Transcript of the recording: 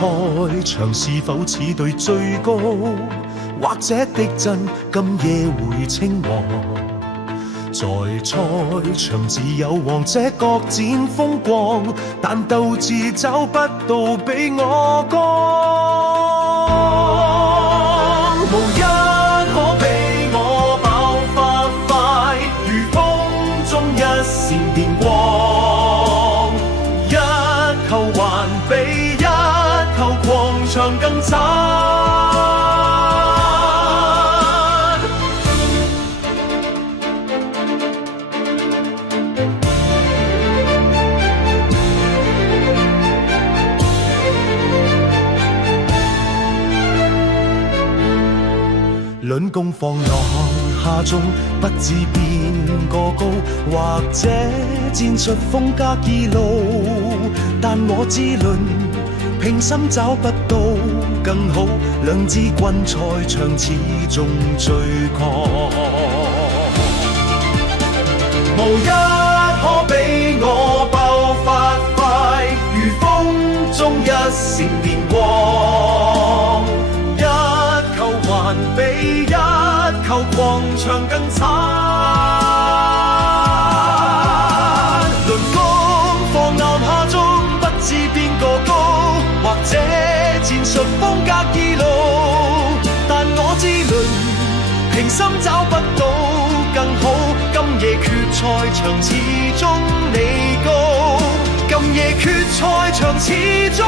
賽場是否此隊最高？或者敵陣今夜會稱王？在賽場自有王者各展風光，但鬥志找不到比我高。無一可比我爆發快，如風中一閃電光。一球還比一球狂場更慘。論攻防浪下中，不知邊個高，或者戰術風格易路，但我知論平心找不到更好，兩支軍賽場始終最強。無一可比我爆發快，如風中一閃電光。一球還比一球狂場更慘。論攻防南下中，不知邊個高，或者戰術風格易路，但我知論平心找不到更好。今夜決賽場始終你高，今夜決賽場始終